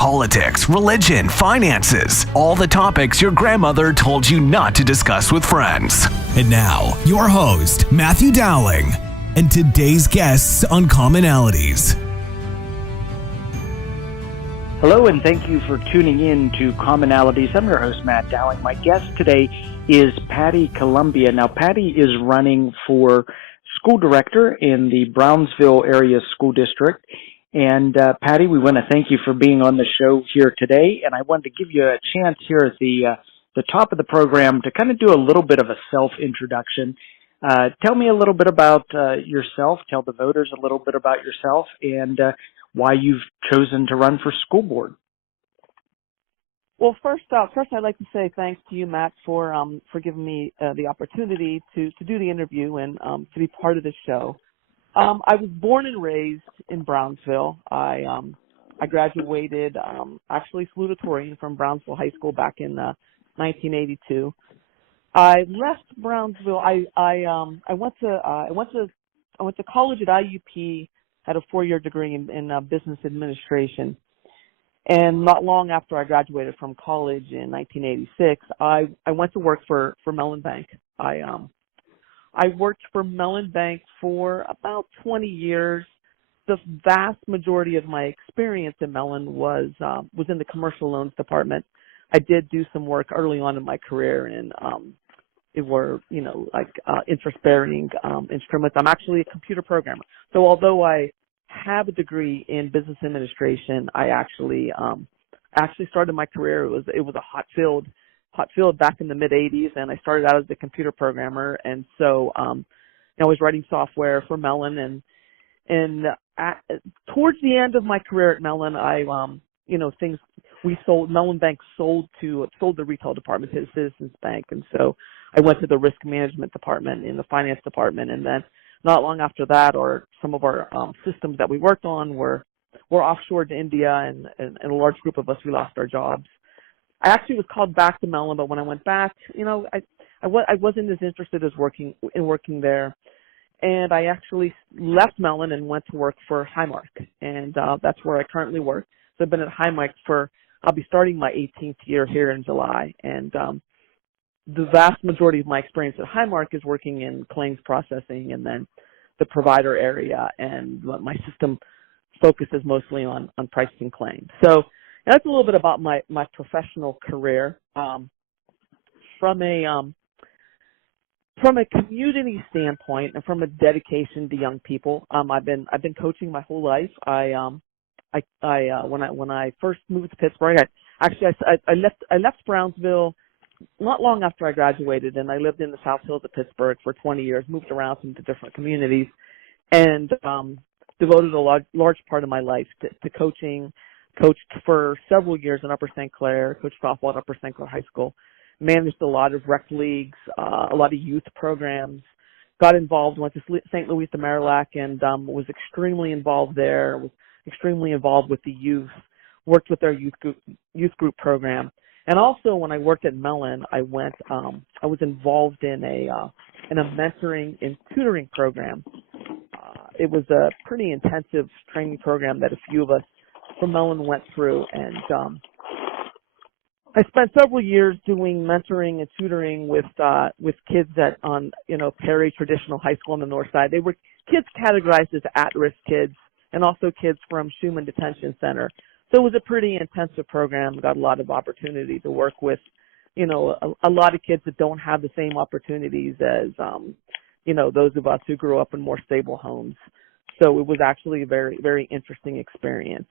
politics, religion, finances, all the topics your grandmother told you not to discuss with friends. And now, your host, Matthew Dowling, and today's guests on Commonalities. Hello, and thank you for tuning in to Commonalities. I'm your host, Matt Dowling. My guest today is Patty Columbia. Now, Patty is running for school director in the Brownsville Area School District. And Patty, we want to thank you for being on the show here today. And I wanted to give you a chance here at the top of the program to kind of do a little bit of a self-introduction. Tell me a little bit about yourself. Tell the voters a little bit about yourself and why you've chosen to run for school board. Well, first I'd like to say thanks to you, Matt, for giving me the opportunity to do the interview and to be part of this show. I was born and raised in Brownsville. I graduated actually salutatorian from Brownsville High School back in 1982. I left Brownsville. I went to college at IUP. Had a 4-year degree in business administration. And not long after I graduated from college in 1986, I went to work for Mellon Bank. I worked for Mellon Bank for about 20 years. The vast majority of my experience in Mellon was in the commercial loans department. I did do some work early on in my career in it were, interest-bearing instruments. I'm actually a computer programmer. So although I have a degree in business administration, I actually started my career. It was a hot field back in the mid-'80s, and I started out as a computer programmer. And so I was writing software for Mellon. And towards the end of my career at Mellon, Mellon Bank sold the retail department to Citizens Bank, and so I went to the risk management department in the finance department, and then not long after that, some of our systems that we worked on were offshore to India, and a large group of us, we lost our jobs. I actually was called back to Mellon, but when I went back, I wasn't as interested as working there, and I actually left Mellon and went to work for Highmark, and that's where I currently work. So I've been at Highmark I'll be starting my 18th year here in July, and the vast majority of my experience at Highmark is working in claims processing and then the provider area, and my system focuses mostly on pricing claims. So that's a little bit about my professional career. From a community standpoint and from a dedication to young people, I've been coaching my whole life. When I first moved to Pittsburgh, I left Brownsville not long after I graduated, and I lived in the South Hills of Pittsburgh for 20 years, moved around into different communities, and devoted a large part of my life to coaching. Coached for several years in Upper St. Clair, coached softball at Upper St. Clair High School, managed a lot of rec leagues, a lot of youth programs, got involved, went to St. Louis to Marillac, and was extremely involved there, was extremely involved with the youth, worked with their youth group program. And also, when I worked at Mellon, I was involved in a mentoring and tutoring program. It was a pretty intensive training program that a few of us from Mellon went through, and I spent several years doing mentoring and tutoring with kids on Perry Traditional High School on the north side. They were kids categorized as at-risk kids, and also kids from Schumann Detention Center. So it was a pretty intensive program. Got a lot of opportunity to work with, a lot of kids that don't have the same opportunities as, those of us who grew up in more stable homes. So it was actually a very, very interesting experience.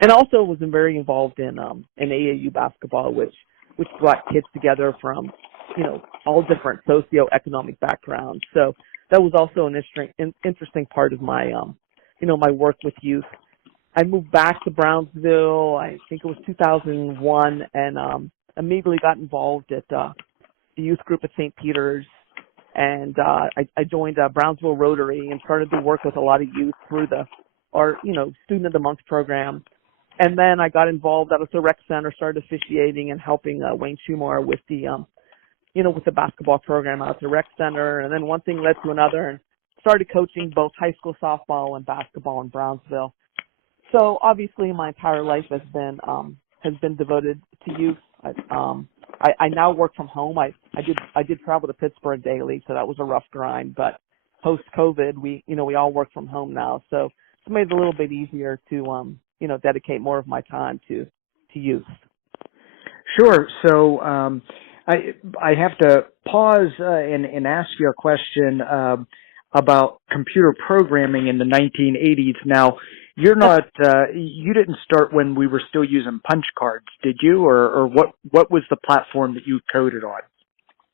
And also was very involved in AAU basketball, which brought kids together from, all different socioeconomic backgrounds. So that was also an interesting part of my, my work with youth. I moved back to Brownsville, I think it was 2001, and immediately got involved at the youth group at St. Peter's, and I joined Brownsville Rotary and started to work with a lot of youth through our Student of the Month program. And then I got involved out at the rec center, started officiating and helping Wayne Schumar with the with the basketball program out at the rec center. And then one thing led to another, and started coaching both high school softball and basketball in Brownsville. So obviously, my entire life has been devoted to youth. I now work from home. I did travel to Pittsburgh daily, so that was a rough grind. But post COVID, we all work from home now, so it's made it a little bit easier to dedicate more of my time to youth. Sure. So I have to pause and ask you a question about computer programming in the 1980s. Now, you're not you didn't start when we were still using punch cards, did you? Or what was the platform that you coded on?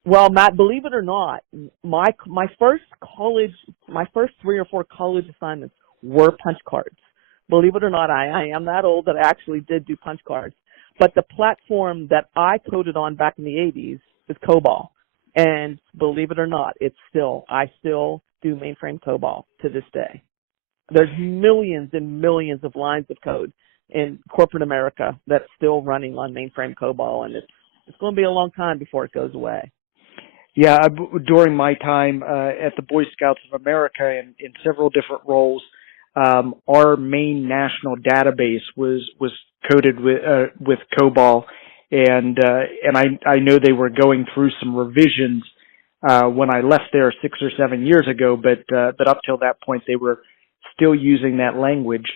Well, Matt, believe it or not, my first 3 or 4 college assignments were punch cards. Believe it or not, I am that old that I actually did do punch cards. But the platform that I coded on back in the 80s is COBOL. And believe it or not, I still do mainframe COBOL to this day. There's millions and millions of lines of code in corporate America that's still running on mainframe COBOL, and it's going to be a long time before it goes away. Yeah, during my time at the Boy Scouts of America in several different roles, our main national database was coded with COBOL, and I know they were going through some revisions when I left there 6 or 7 years ago, but up till that point they were still using that language.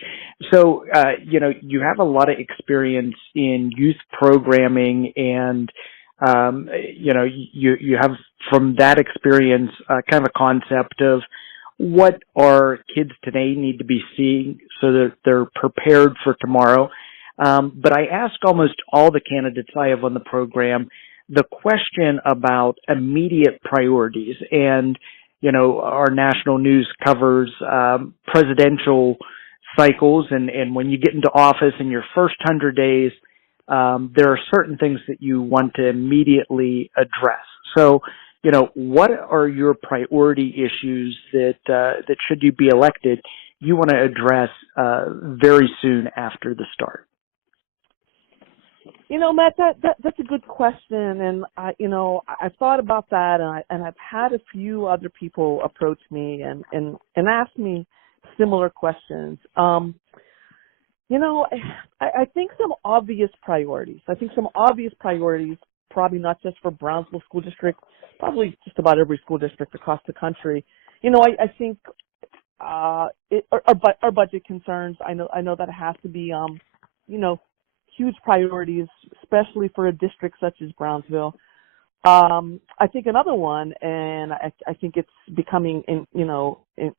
So you have a lot of experience in youth programming, and you have from that experience kind of a concept of what our kids today need to be seeing so that they're prepared for tomorrow. But I ask almost all the candidates I have on the program the question about immediate priorities. And, our national news covers presidential cycles. And when you get into office in your first 100 days, there are certain things that you want to immediately address. So, what are your priority issues that should you be elected, you want to address very soon after the start? Matt, that's a good question, and I've thought about that, and I've had a few other people approach me and ask me similar questions. I think some obvious priorities. Probably not just for Brownsville School District, probably just about every school district across the country. I think our budget concerns. I know that it has to be huge priorities, especially for a district such as Brownsville. I think another one, and I think it's becoming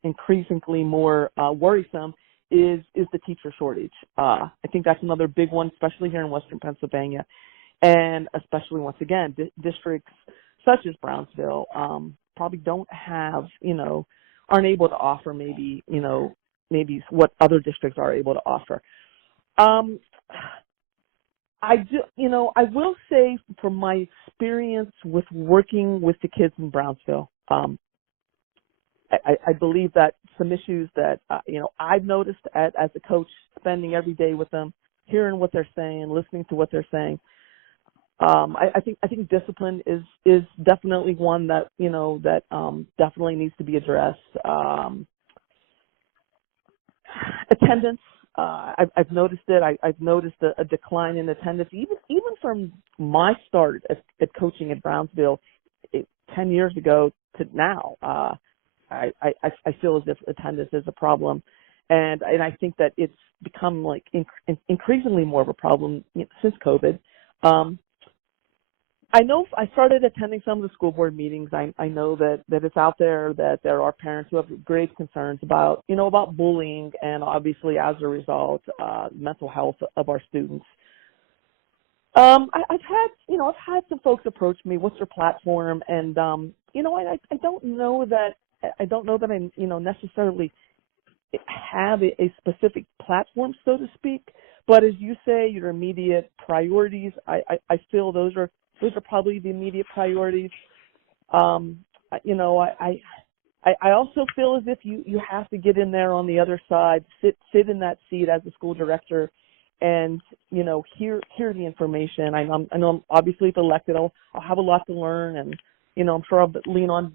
increasingly more worrisome, is the teacher shortage. I think that's another big one, especially here in Western Pennsylvania, and especially once again districts such as Brownsville probably don't have aren't able to offer maybe what other districts are able to offer. I will say from my experience with working with the kids in Brownsville, I believe that some issues that, I've noticed as a coach, spending every day with them, hearing what they're saying, listening to what they're saying. I think discipline is definitely one that, definitely needs to be addressed. Attendance. I've noticed it. I've noticed a decline in attendance, even from my start at coaching at Brownsville 10 years ago to now. I feel as if attendance is a problem, and I think that it's become like increasingly more of a problem since COVID. I know I started attending some of the school board meetings. I know that it's out there that there are parents who have grave concerns about bullying, and obviously as a result, mental health of our students. I've had some folks approach me. What's your platform? And I don't know that I necessarily have a specific platform, so to speak. But as you say, your immediate priorities, I feel those are probably the immediate priorities. I also feel as if you have to get in there on the other side, sit in that seat as a school director, and hear the information. I know I'm obviously if elected, I'll have a lot to learn, and I'm sure I'll lean on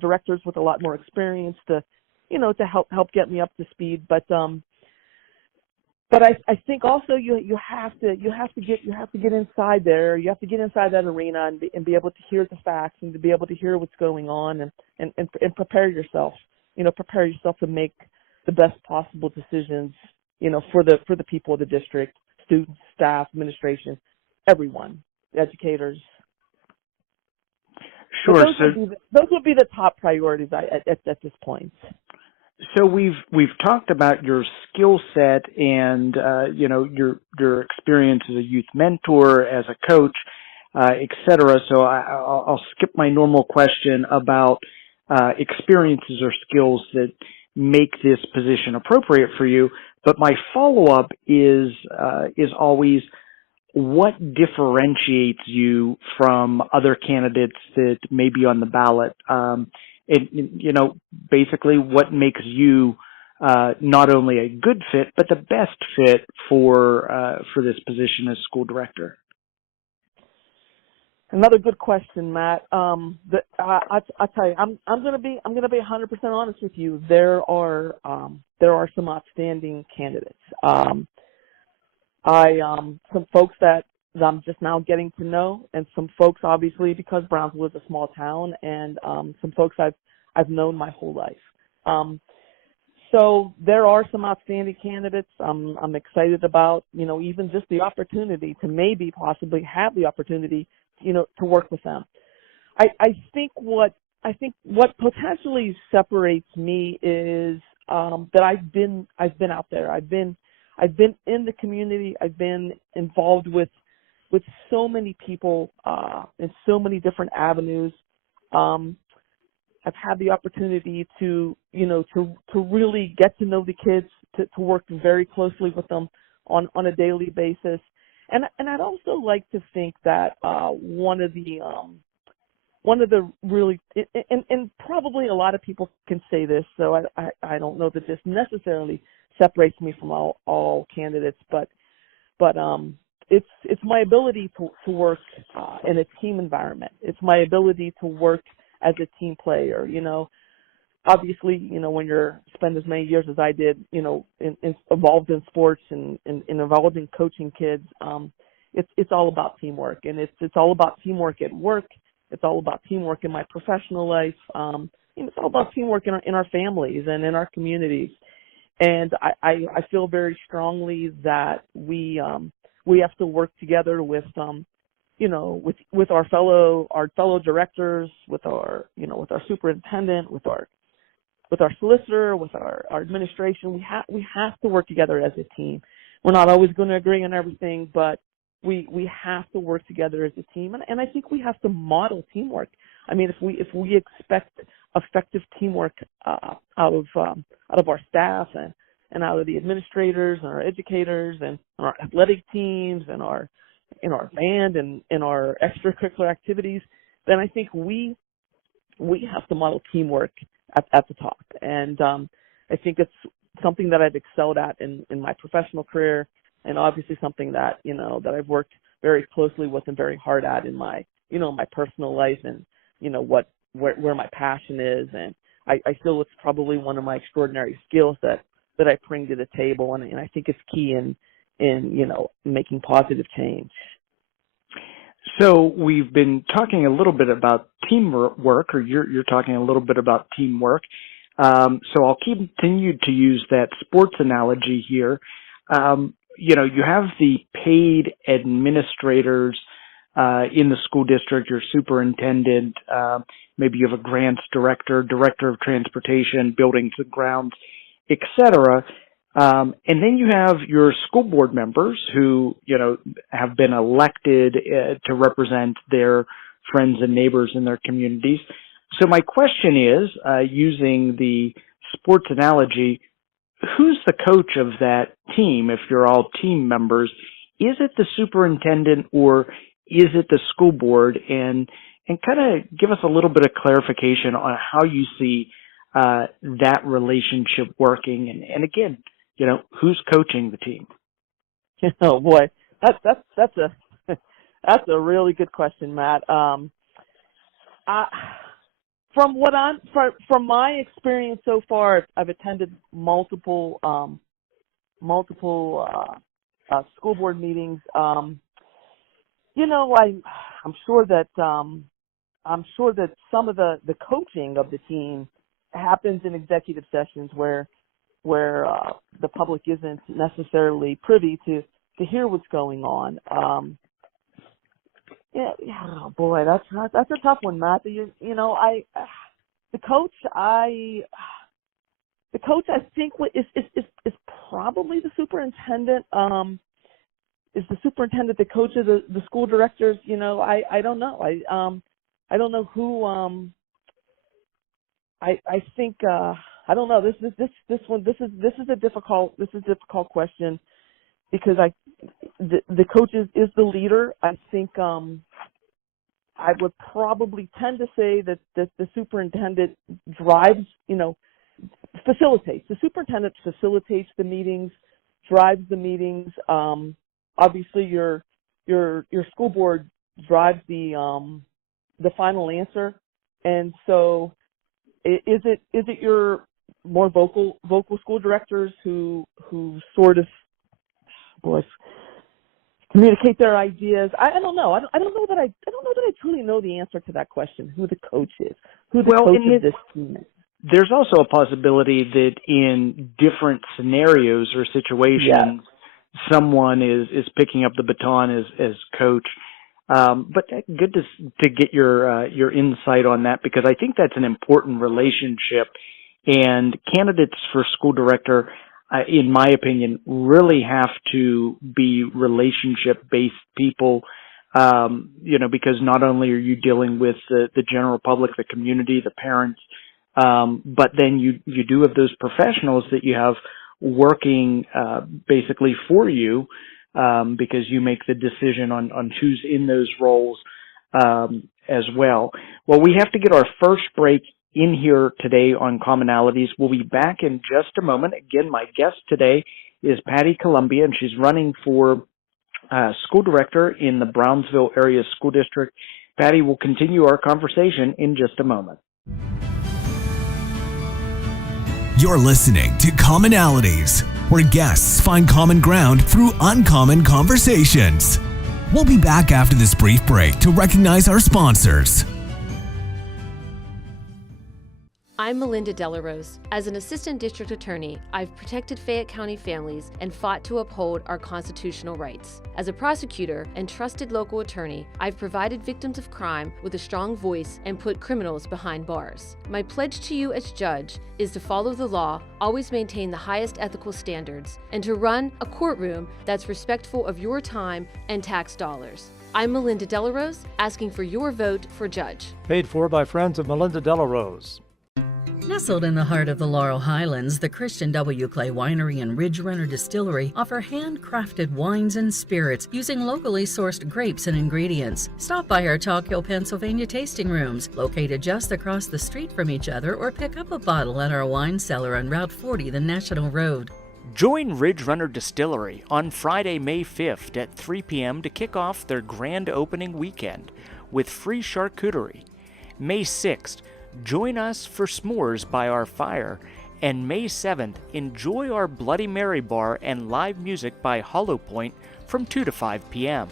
directors with a lot more experience to help get me up to speed. But but I think also you have to get inside there. You have to get inside that arena and be able to hear the facts and to be able to hear what's going on and prepare yourself. Prepare yourself to make the best possible decisions. For the people of the district, students, staff, administration, everyone, educators. Sure. Those would be the top priorities at this point. So we've talked about your skill set and your experience as a youth mentor, as a coach, et cetera. So I'll skip my normal question about experiences or skills that make this position appropriate for you. But my follow-up is always, what differentiates you from other candidates that may be on the ballot? Basically what makes you not only a good fit, but the best fit for this position as school director? Another good question, Matt. I tell you, I'm going to be 100% honest with you. There are some outstanding candidates. Some folks that I'm just now getting to know, and some folks obviously because Brownsville is a small town, and some folks I've known my whole life. So there are some outstanding candidates. I'm excited about even just the opportunity to maybe possibly have the opportunity to work with them. I think what potentially separates me is that I've been out there. I've been in the community. I've been involved with so many people in so many different avenues. I've had the opportunity to really get to know the kids, to work very closely with them on a daily basis. And I'd also like to think that one of the really, and probably a lot of people can say this, so I don't know that this necessarily separates me from all candidates, but it's my ability to work in a team environment. It's my ability to work as a team player. Obviously, when you're spend as many years as I did, involved in sports and involved in coaching kids, it's all about teamwork, and it's all about teamwork at work. It's all about teamwork in my professional life. It's all about teamwork in our families and in our communities. And I feel very strongly that we have to work together with with our fellow directors, with our superintendent, with our solicitor, with our administration. We have to work together as a team. We're not always going to agree on everything, but we have to work together as a team, and I think we have to model teamwork. I mean, if we expect effective teamwork out of our staff and out of the administrators and our educators and our athletic teams and our band and in our extracurricular activities, then I think we have to model teamwork at the top. And I think it's something that I've excelled at in my professional career, and obviously something that that I've worked very closely with and very hard at in my my personal life, and where my passion is. And I feel it's probably one of my extraordinary skills that I bring to the table, and I think it's key in making positive change. So we've been talking a little bit about teamwork, or you're talking a little bit about teamwork. So I'll continue to use that sports analogy here. You have the paid administrators in the school district, your superintendent, maybe you have a grants director, director of transportation, buildings and grounds, et cetera. And then you have your school board members who, have been elected to represent their friends and neighbors in their communities. So my question is, using the sports analogy, who's the coach of that team if you're all team members? Is it the superintendent or is it the school board? And kind of give us a little bit of clarification on how you see that relationship working. And again, who's coaching the team? Oh boy, that's a really good question, Matt. From my experience so far, I've attended multiple multiple school board meetings. I'm sure that some of the coaching of the team happens in executive sessions where the public isn't necessarily privy to hear what's going on. Oh boy, that's a tough one, Matt. The coach I think is probably the superintendent. Is the superintendent that coaches the school directors? I don't know. I don't know who. I think I don't know. This is a difficult question because the coach is the leader. I think I would probably tend to say that the superintendent drives, facilitates. The superintendent facilitates the meetings, drives the meetings. Obviously, your school board drives the final answer, and so is it your more vocal school directors who sort of communicate their ideas? I don't know. I don't know that I truly know the answer to that question. Who the coach is? Who the coach of this team is? There's also a possibility that in different scenarios or situations, someone is picking up the baton as coach. But good to get your insight on that, because I think that's an important relationship. And candidates for school director, in my opinion, really have to be relationship-based people, because not only are you dealing with the general public, the community, the parents, but then you do have those professionals that you have working basically for you, because you make the decision on who's in those roles as well. Well, we have to get our first break in here today on Commonalities. We'll be back in just a moment. Again, my guest today is Patty Columbia, and she's running for school director in the Brownsville Area School District. Patty will continue our conversation in just a moment. You're listening to Commonalities, where guests find common ground through uncommon conversations. We'll be back after this brief break to recognize our sponsors. I'm Melinda Delarose. As an assistant district attorney, I've protected Fayette County families and fought to uphold our constitutional rights. As a prosecutor and trusted local attorney, I've provided victims of crime with a strong voice and put criminals behind bars. My pledge to you as judge is to follow the law, always maintain the highest ethical standards, and to run a courtroom that's respectful of your time and tax dollars. I'm Melinda Delarose, asking for your vote for judge. Paid for by friends of Melinda Delarose. Nestled in the heart of the Laurel Highlands, the Christian W. Clay Winery and Ridge Runner Distillery offer handcrafted wines and spirits using locally sourced grapes and ingredients. Stop by our Chalk Hill, Pennsylvania tasting rooms, located just across the street from each other, or pick up a bottle at our wine cellar on Route 40, the National Road. Join Ridge Runner Distillery on Friday, May 5th at 3 p.m. to kick off their grand opening weekend with free charcuterie. May 6th, join us for s'mores by our fire, and May 7th, enjoy our Bloody Mary bar and live music by Hollow Point from 2 to 5 p.m.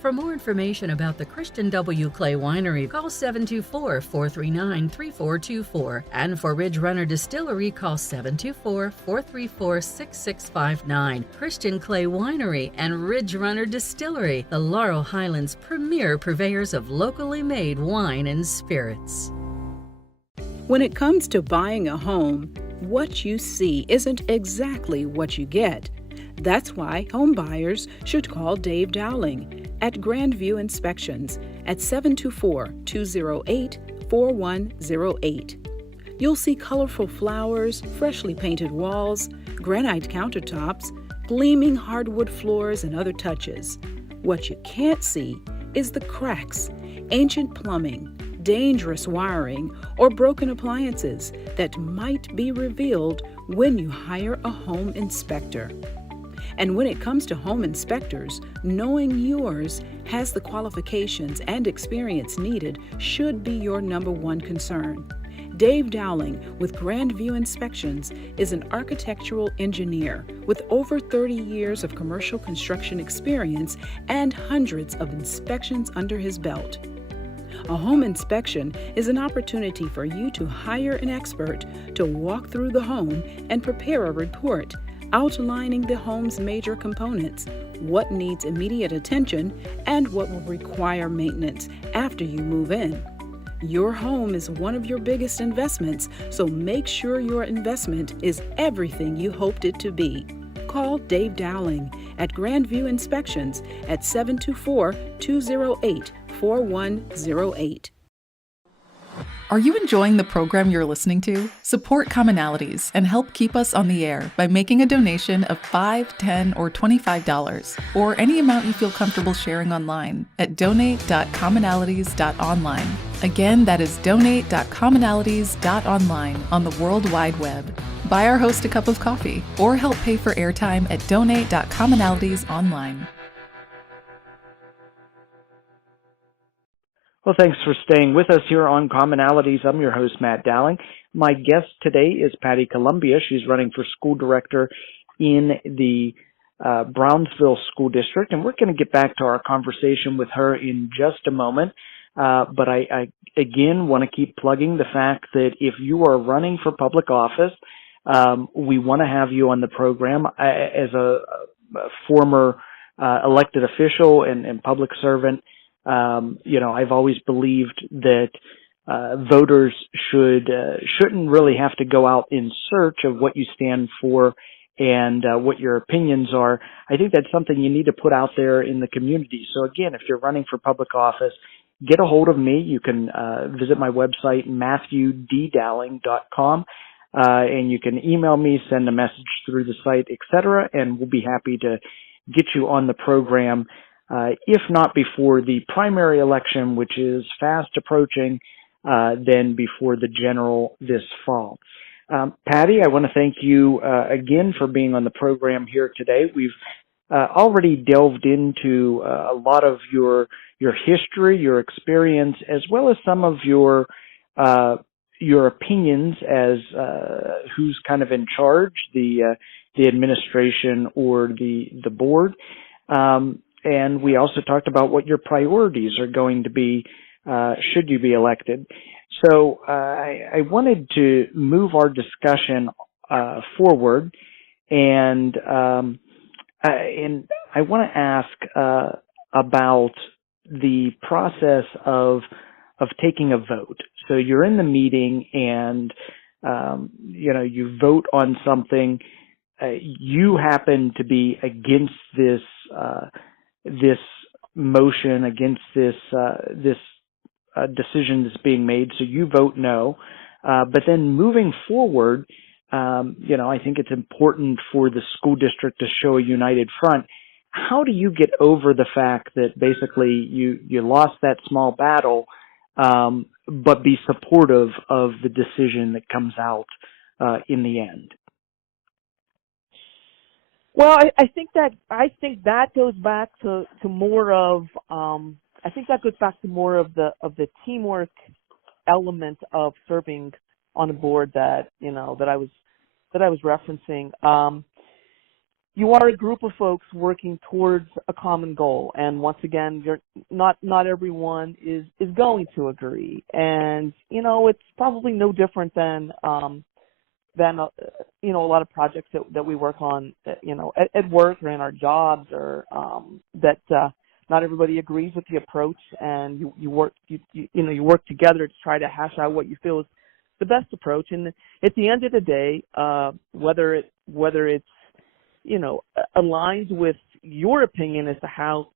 For more information about the Christian W. Clay Winery, call 724-439-3424. And for Ridge Runner Distillery, call 724-434-6659. Christian Clay Winery and Ridge Runner Distillery, the Laurel Highlands' premier purveyors of locally made wine and spirits. When it comes to buying a home, what you see isn't exactly what you get. That's why home buyers should call Dave Dowling at Grandview Inspections at 724-208-4108. You'll see colorful flowers, freshly painted walls, granite countertops, gleaming hardwood floors, and other touches. What you can't see is the cracks, ancient plumbing, dangerous wiring, or broken appliances that might be revealed when you hire a home inspector. And when it comes to home inspectors, knowing yours has the qualifications and experience needed should be your number one concern. Dave Dowling with Grandview Inspections is an architectural engineer with over 30 years of commercial construction experience and hundreds of inspections under his belt. A home inspection is an opportunity for you to hire an expert to walk through the home and prepare a report outlining the home's major components, what needs immediate attention, and what will require maintenance after you move in. Your home is one of your biggest investments, so make sure your investment is everything you hoped it to be. Call Dave Dowling at Grandview Inspections at 724-208-4108. Are you enjoying the program you're listening to? Support Commonalities and help keep us on the air by making a donation of $5, $10, or $25, or any amount you feel comfortable sharing online at donate.commonalities.online. Again, that is donate.commonalities.online on the World Wide Web. Buy our host a cup of coffee or help pay for airtime at donate.commonalities.online. Well, thanks for staying with us here on Commonalities. I'm your host, Matt Dowling. My guest today is Patty Columbia. She's running for school director in the Brownsville School District, and we're going to get back to our conversation with her in just a moment. But I again want to keep plugging the fact that if you are running for public office, we want to have you on the program. As a former elected official and public servant, I've always believed that voters shouldn't really have to go out in search of what you stand for and what your opinions are. I think that's something you need to put out there in the community. So again, if you're running for public office, get a hold of me. You can visit my website, MatthewDDowling.com, and you can email me, send a message through the site, etc., and we'll be happy to get you on the program. If not before the primary election, which is fast approaching, then before the general this fall. Patty, I want to thank you again for being on the program here today. We've already delved into a lot of your history, your experience, as well as some of your opinions as who's kind of in charge, the administration or the board. And we also talked about what your priorities are going to be should you be elected. So I wanted to move our discussion forward, and I want to ask about the process of taking a vote. So you're in the meeting, and you vote on something. You happen to be against this motion, against this decision that's being made, so you vote no. But then moving forward, I think it's important for the school district to show a united front. How do you get over the fact that basically you lost that small battle, but be supportive of the decision that comes out in the end? Well, I think that goes back to more of I think that goes back to more of the teamwork element of serving on a board that I was referencing. You are a group of folks working towards a common goal, and once again, you're not everyone is going to agree, and it's probably no different than a lot of projects that we work on, at work or in our jobs, or that not everybody agrees with the approach, and you work together to try to hash out what you feel is the best approach. And at the end of the day, whether it's aligns with your opinion as to how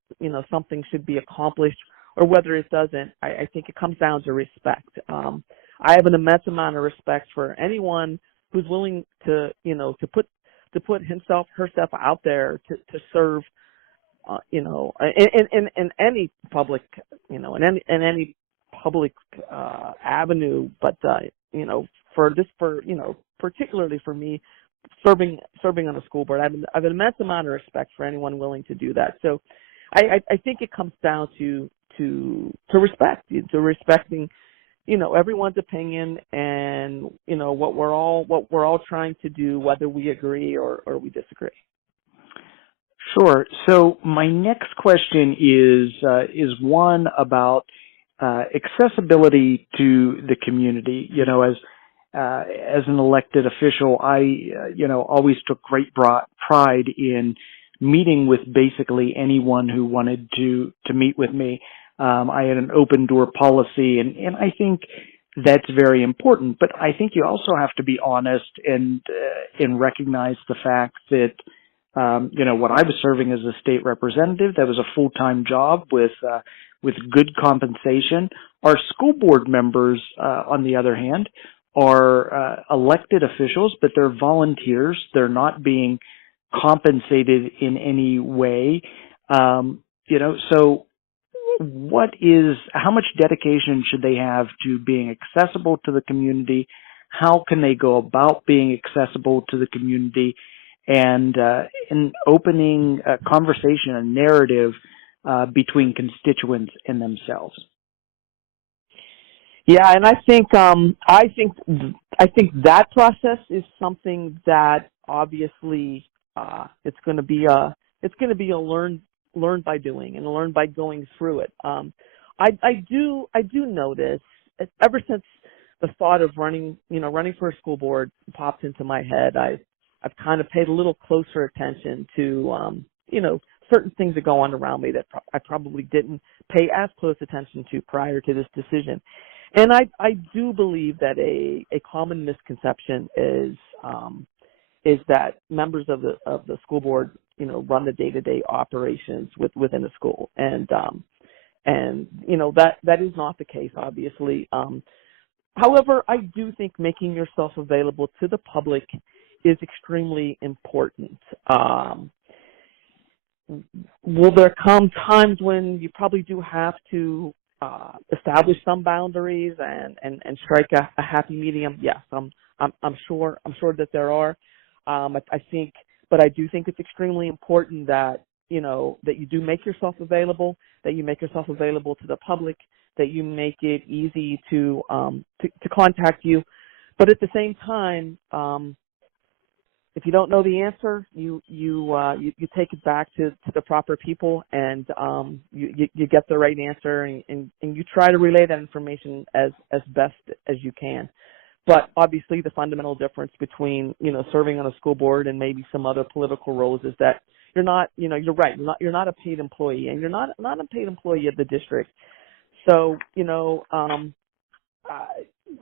something should be accomplished, or whether it doesn't, I think it comes down to respect. I have an immense amount of respect for anyone who's willing to put herself out there to serve, in any public, in any public avenue. But particularly for me, serving on a school board, I have an immense amount of respect for anyone willing to do that. So I think it comes down to respect, to respecting everyone's opinion and, what we're all trying to do, whether we agree or we disagree. Sure. So my next question is one about accessibility to the community. As an elected official, I always took great pride in meeting with basically anyone who wanted to meet with me. I had an open door policy, and I think that's very important. But I think you also have to be honest and recognize the fact that when I was serving as a state representative, that was a full-time job with good compensation. Our school board members, on the other hand, are elected officials, but they're volunteers. They're not being compensated in any way. So how much dedication should they have to being accessible to the community? How can they go about being accessible to the community? And in opening a conversation, a narrative between constituents and themselves. Yeah, and I think that process is something that obviously it's going to be a learn by doing and learn by going through it. I do notice ever since the thought of running for a school board popped into my head, I've kind of paid a little closer attention to certain things that go on around me that I probably didn't pay as close attention to prior to this decision. And I do believe that a common misconception is that members of the school board, run the day-to-day operations within a school, and that is not the case, obviously. However, I do think making yourself available to the public is extremely important. Will there come times when you probably do have to establish some boundaries and strike a happy medium? Yes, I'm sure that there are. But I do think it's extremely important that that you do make yourself available, that you make yourself available to the public, that you make it easy to contact you. But at the same time, if you don't know the answer, you take it back to the proper people, and you get the right answer, and you try to relay that information as best as you can. But obviously, the fundamental difference between serving on a school board and maybe some other political roles is that you're not, you're right, you're not a paid employee, and you're not a paid employee of the district. So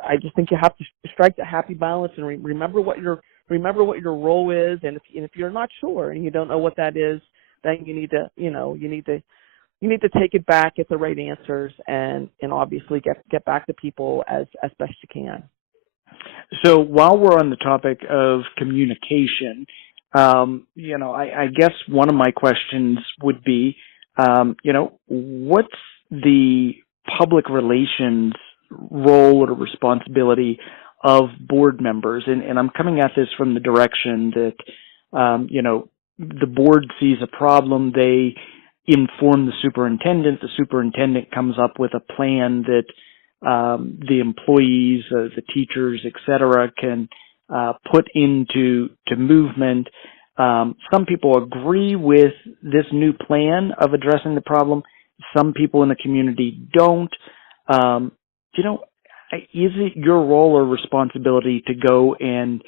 I just think you have to strike the happy balance and remember what your role is, and if you're not sure and you don't know what that is, then you need to take it back, get the right answers, and obviously get back to people as best you can. So while we're on the topic of communication, I guess one of my questions would be, what's the public relations role or responsibility of board members? And I'm coming at this from the direction that, the board sees a problem, they inform the superintendent comes up with a plan that the employees, the teachers, et cetera, can put into movement. Some people agree with this new plan of addressing the problem. Some people in the community don't. Is it your role or responsibility to go and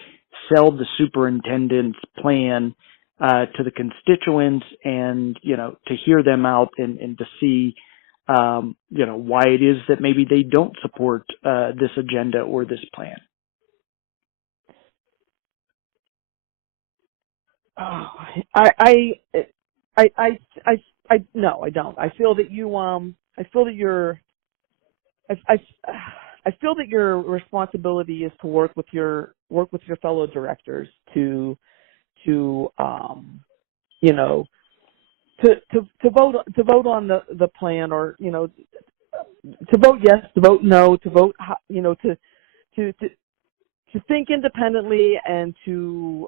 sell the superintendent's plan to the constituents and, to hear them out and to see, why it is that maybe they don't support this agenda or this plan? No, I don't. I feel that your responsibility is to work with your fellow directors to vote on the plan, or to vote yes, to vote no, to vote to think independently, and to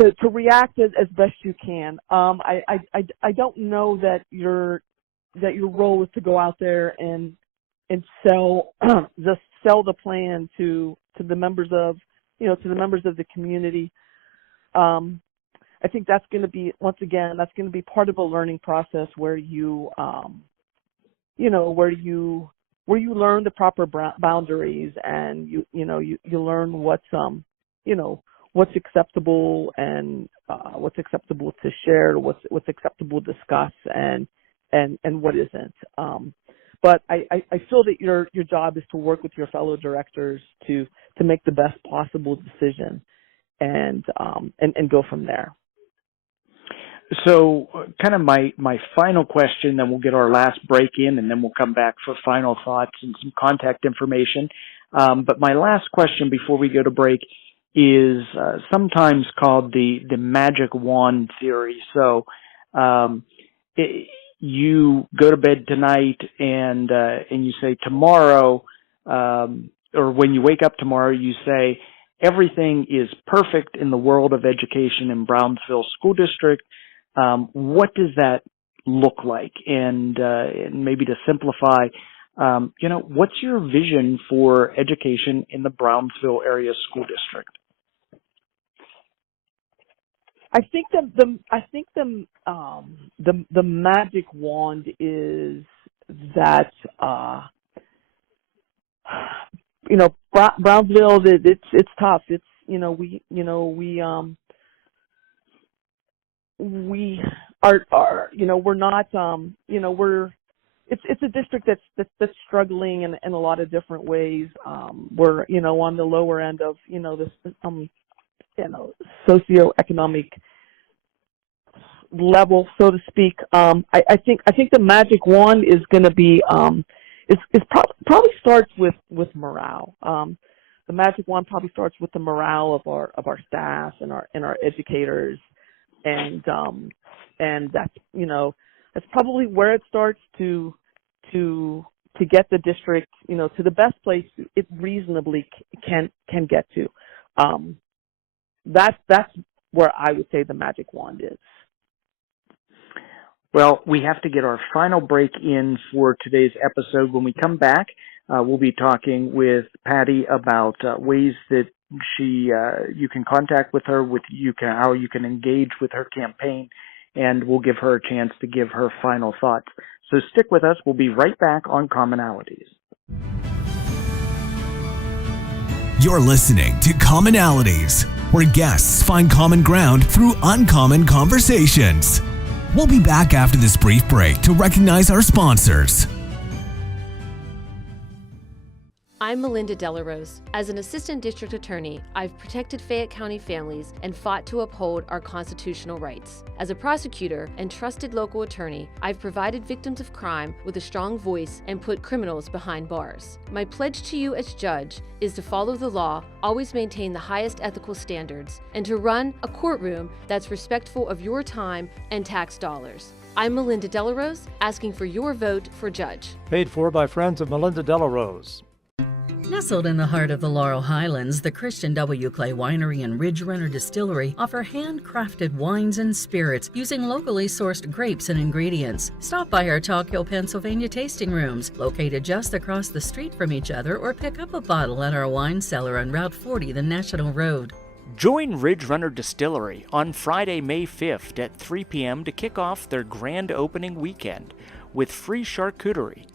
to react as best you can. I don't know that you're your role is to go out there and sell just sell the plan to the members of the community. I think that's going to be, once again, that's going to be part of a learning process where you learn the proper boundaries, and you learn what's acceptable and what's acceptable to share, what's acceptable to discuss, and what isn't. But I feel that your job is to work with your fellow directors to make the best possible decision and go from there. So kind of my final question, then we'll get our last break in, and then we'll come back for final thoughts and some contact information. But my last question before we go to break is sometimes called the magic wand theory. So you go to bed tonight and you say tomorrow, or when you wake up tomorrow, you say everything is perfect in the world of education in Brownsville School District. What does that look like? And maybe to simplify, what's your vision for education in the Brownsville Area School District? I think the magic wand is that Brownsville, it's tough. It's we are we're not it's a district that's struggling in a lot of different ways. We're on the lower end of this socioeconomic level, so to speak. I think the magic wand is going to be probably starts with morale. The magic wand probably starts with the morale of our staff and our educators. And that's probably where it starts to get the district, to the best place it reasonably can get to. That's where I would say the magic wand is. Well, we have to get our final break in for today's episode. When we come back, we'll be talking with Patty about ways that you can contact with her, how you can engage with her campaign, and we'll give her a chance to give her final thoughts. So stick with us. We'll be right back on Commonalities. You're listening to Commonalities, where guests find common ground through uncommon conversations. We'll be back after this brief break to recognize our sponsors. I'm Melinda Delarose. As an assistant district attorney, I've protected Fayette County families and fought to uphold our constitutional rights. As a prosecutor and trusted local attorney, I've provided victims of crime with a strong voice and put criminals behind bars. My pledge to you as judge is to follow the law, always maintain the highest ethical standards, and to run a courtroom that's respectful of your time and tax dollars. I'm Melinda Delarose, asking for your vote for judge. Paid for by friends of Melinda Delarose. Nestled in the heart of the Laurel Highlands, the Christian W. Clay Winery and Ridge Runner Distillery offer handcrafted wines and spirits using locally sourced grapes and ingredients. Stop by our Talkill, Pennsylvania tasting rooms, located just across the street from each other, or pick up a bottle at our wine cellar on Route 40, the National Road. Join Ridge Runner Distillery on Friday, May 5th at 3 p.m. to kick off their grand opening weekend with free charcuterie.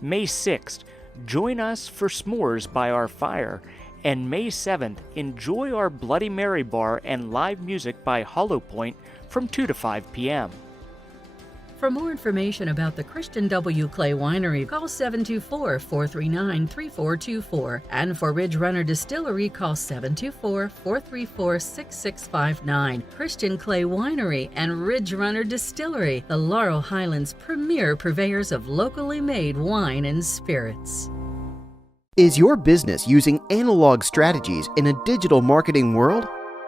May 6th, join us for s'mores by our fire, and May 7th, enjoy our Bloody Mary bar and live music by Hollow Point from 2 to 5 p.m. For more information about the Christian W. Clay Winery, call 724-439-3424. And for Ridge Runner Distillery, call 724-434-6659. Christian Clay Winery and Ridge Runner Distillery, the Laurel Highlands' premier purveyors of locally made wine and spirits. Is your business using analog strategies in a digital marketing world?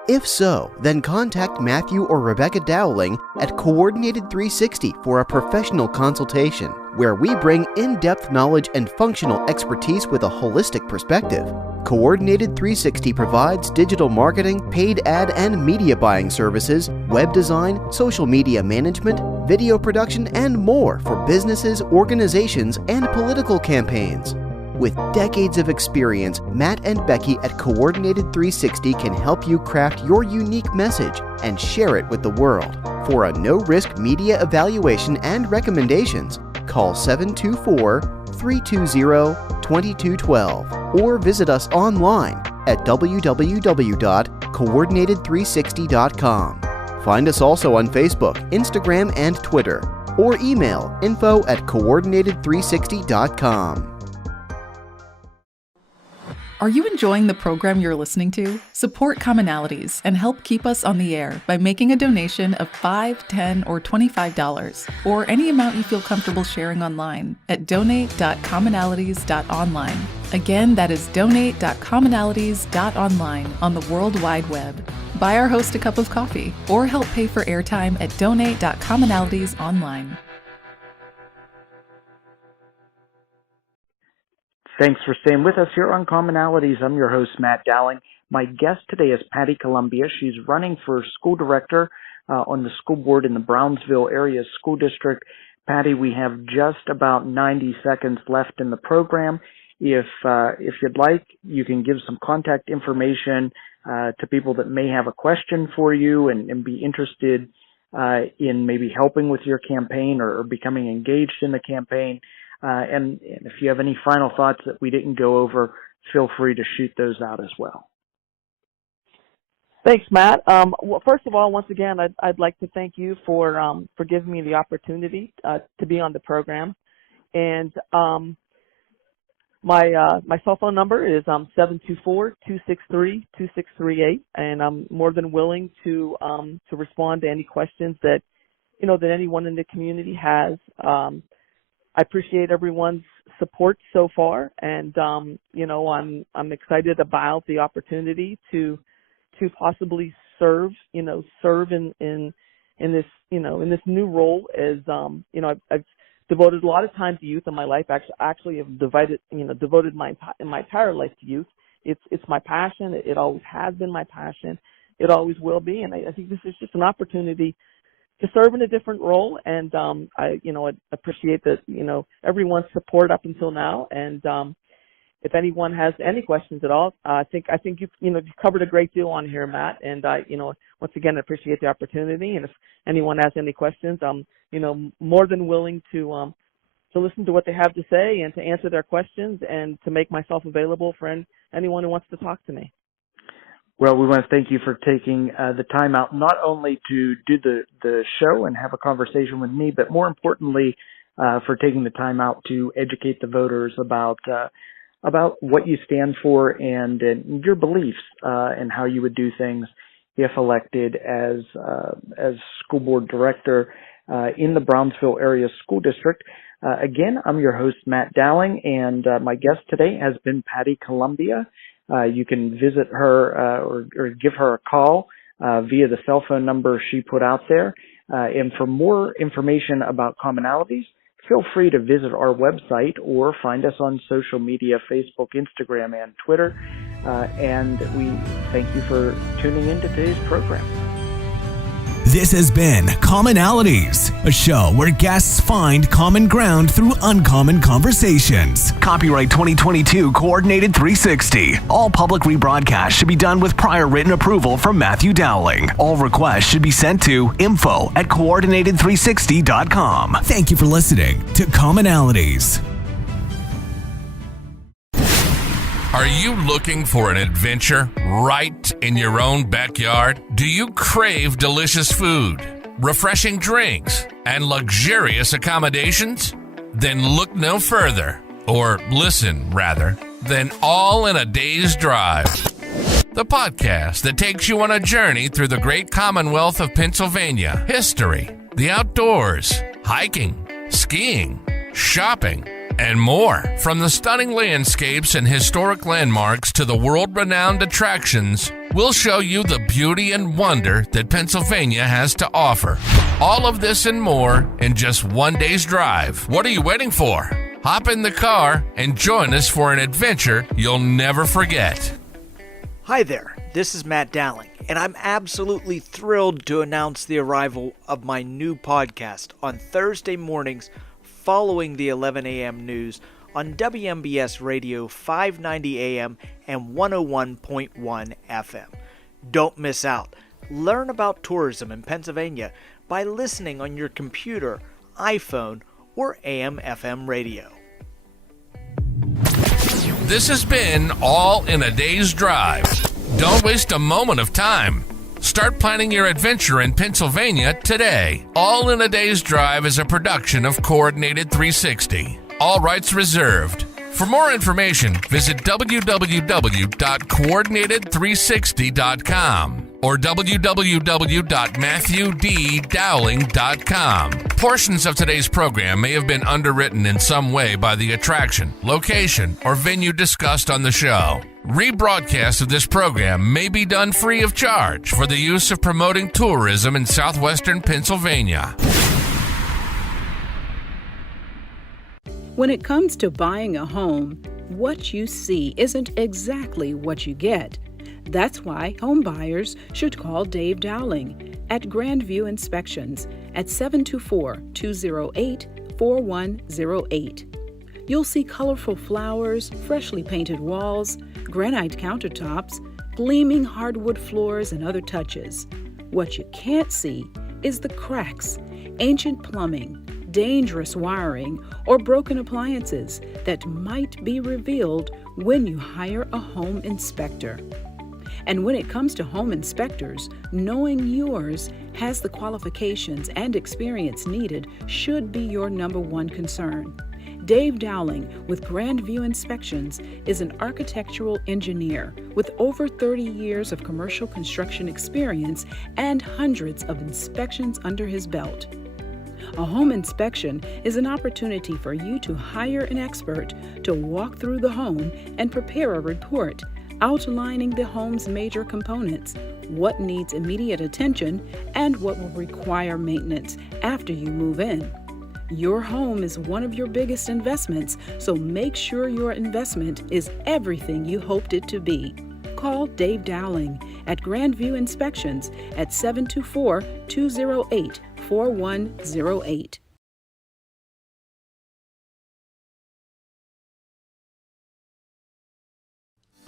If so, then contact Matthew or Rebecca Dowling at Coordinated 360 for a professional consultation, where we bring in-depth knowledge and functional expertise with a holistic perspective. Coordinated 360 provides digital marketing, paid ad and media buying services, web design, social media management, video production, and more for businesses, organizations, and political campaigns. With decades of experience, Matt and Becky at Coordinated 360 can help you craft your unique message and share it with the world. For a no-risk media evaluation and recommendations, call 724-320-2212 or visit us online at www.coordinated360.com. Find us also on Facebook, Instagram, and Twitter, or email info@coordinated360.com. Are you enjoying the program you're listening to? Support Commonalities and help keep us on the air by making a donation of $5, $10, or $25, or any amount you feel comfortable sharing online at donate.commonalities.online. Again, that is donate.commonalities.online on the World Wide Web. Buy our host a cup of coffee or help pay for airtime at donate.commonalities.online. Thanks for staying with us here on Commonalities. I'm your host, Matt Dowling. My guest today is Patty Columbia. She's running for school director on the school board in the Brownsville Area School District. Patty, we have just about 90 seconds left in the program. If you'd like, you can give some contact information to people that may have a question for you and be interested in maybe helping with your campaign or becoming engaged in the campaign. And if you have any final thoughts that we didn't go over, feel free to shoot those out as well. Thanks, Matt. Well, first of all, once again, I'd like to thank you for giving me the opportunity to be on the program. And my cell phone number is 724-263-2638, and I'm more than willing to respond to any questions that that anyone in the community has. I appreciate everyone's support so far, and I'm excited about the opportunity to possibly serve in this this new role as I've devoted a lot of time to youth in my life. Actually have devoted my entire life to youth. It's my passion. It always has been my passion. It always will be, and I think this is just an opportunity to serve in a different role, and I appreciate that everyone's support up until now. And if anyone has any questions at all, I think you've covered a great deal on here, Matt. And once again, I appreciate the opportunity. And if anyone has any questions, I'm more than willing to listen to what they have to say and to answer their questions and to make myself available for anyone who wants to talk to me. Well, we want to thank you for taking the time out not only to do the show and have a conversation with me, but more importantly, for taking the time out to educate the voters about what you stand for and your beliefs and how you would do things if elected as school board director in the Brownsville Area School District. Again, I'm your host, Matt Dowling, and my guest today has been Patty Columbia. You can visit her or give her a call via the cell phone number she put out there. And for more information about Commonalities, feel free to visit our website or find us on social media, Facebook, Instagram, and Twitter. And we thank you for tuning in to today's program. This has been Commonalities, a show where guests find common ground through uncommon conversations. Copyright 2022 Coordinated 360. All public rebroadcasts should be done with prior written approval from Matthew Dowling. All requests should be sent to info@coordinated360.com. Thank you for listening to Commonalities. Are you looking for an adventure right in your own backyard? Do you crave delicious food, refreshing drinks, and luxurious accommodations? Then look no further, or listen rather, than All in a Day's Drive, the podcast that takes you on a journey through the great Commonwealth of Pennsylvania, history, the outdoors, hiking, skiing, shopping, and more. From the stunning landscapes and historic landmarks to the world-renowned attractions, we'll show you the beauty and wonder that Pennsylvania has to offer. All of this and more in just one day's drive. What are you waiting for? Hop in the car and join us for an adventure you'll never forget. Hi there, this is Matt Dowling, and I'm absolutely thrilled to announce the arrival of my new podcast on Thursday mornings following the 11 a.m. news on WMBS Radio 590 AM and 101.1 FM. Don't miss out. Learn about tourism in Pennsylvania by listening on your computer, iPhone, or AM/FM radio. This has been All in a Day's Drive. Don't waste a moment of time. Start planning your adventure in Pennsylvania today. All in a Day's Drive is a production of Coordinated 360. All rights reserved. For more information, visit www.coordinated360.com or www.matthewddowling.com. Portions of today's program may have been underwritten in some way by the attraction, location, or venue discussed on the show. Rebroadcast of this program may be done free of charge for the use of promoting tourism in southwestern Pennsylvania. When it comes to buying a home, what you see isn't exactly what you get. That's why home buyers should call Dave Dowling at Grandview Inspections at 724-208-4108. You'll see colorful flowers, freshly painted walls, granite countertops, gleaming hardwood floors, and other touches. What you can't see is the cracks, ancient plumbing, dangerous wiring, or broken appliances that might be revealed when you hire a home inspector. And when it comes to home inspectors, knowing yours has the qualifications and experience needed should be your number one concern. Dave Dowling with Grandview Inspections is an architectural engineer with over 30 years of commercial construction experience and hundreds of inspections under his belt. A home inspection is an opportunity for you to hire an expert to walk through the home and prepare a report outlining the home's major components, what needs immediate attention, and what will require maintenance after you move in. Your home is one of your biggest investments, so make sure your investment is everything you hoped it to be. Call Dave Dowling at Grandview Inspections at 724-208-4108.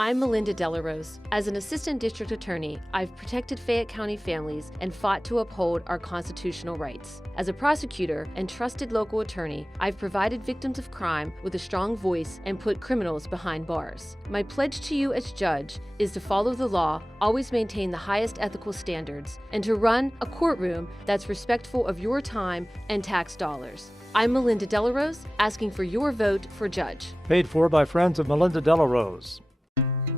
I'm Melinda Delarose. As an assistant district attorney, I've protected Fayette County families and fought to uphold our constitutional rights. As a prosecutor and trusted local attorney, I've provided victims of crime with a strong voice and put criminals behind bars. My pledge to you as judge is to follow the law, always maintain the highest ethical standards, and to run a courtroom that's respectful of your time and tax dollars. I'm Melinda Delarose, asking for your vote for judge. Paid for by friends of Melinda Delarose.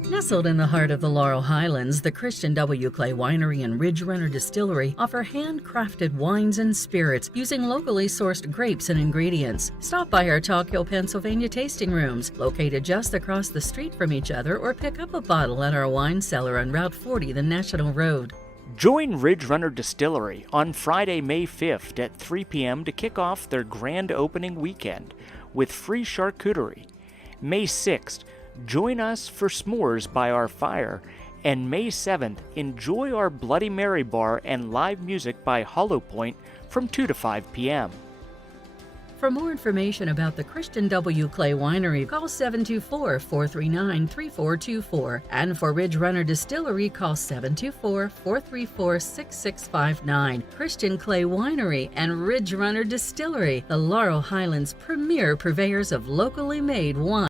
Nestled in the heart of the Laurel Highlands, the Christian W. Clay Winery and Ridge Runner Distillery offer handcrafted wines and spirits using locally sourced grapes and ingredients. Stop by our Talk Hill, Pennsylvania tasting rooms, located just across the street from each other, or pick up a bottle at our wine cellar on Route 40, the National Road. Join Ridge Runner Distillery on Friday, May 5th at 3 p.m. to kick off their grand opening weekend with free charcuterie. May 6th, join us for s'mores by our fire, and May 7th, enjoy our Bloody Mary bar and live music by Hollow Point from 2 to 5 p.m. For more information about the Christian W. Clay Winery, call 724-439-3424. And for Ridge Runner Distillery, call 724-434-6659. Christian Clay Winery and Ridge Runner Distillery, the Laurel Highlands' premier purveyors of locally made wine.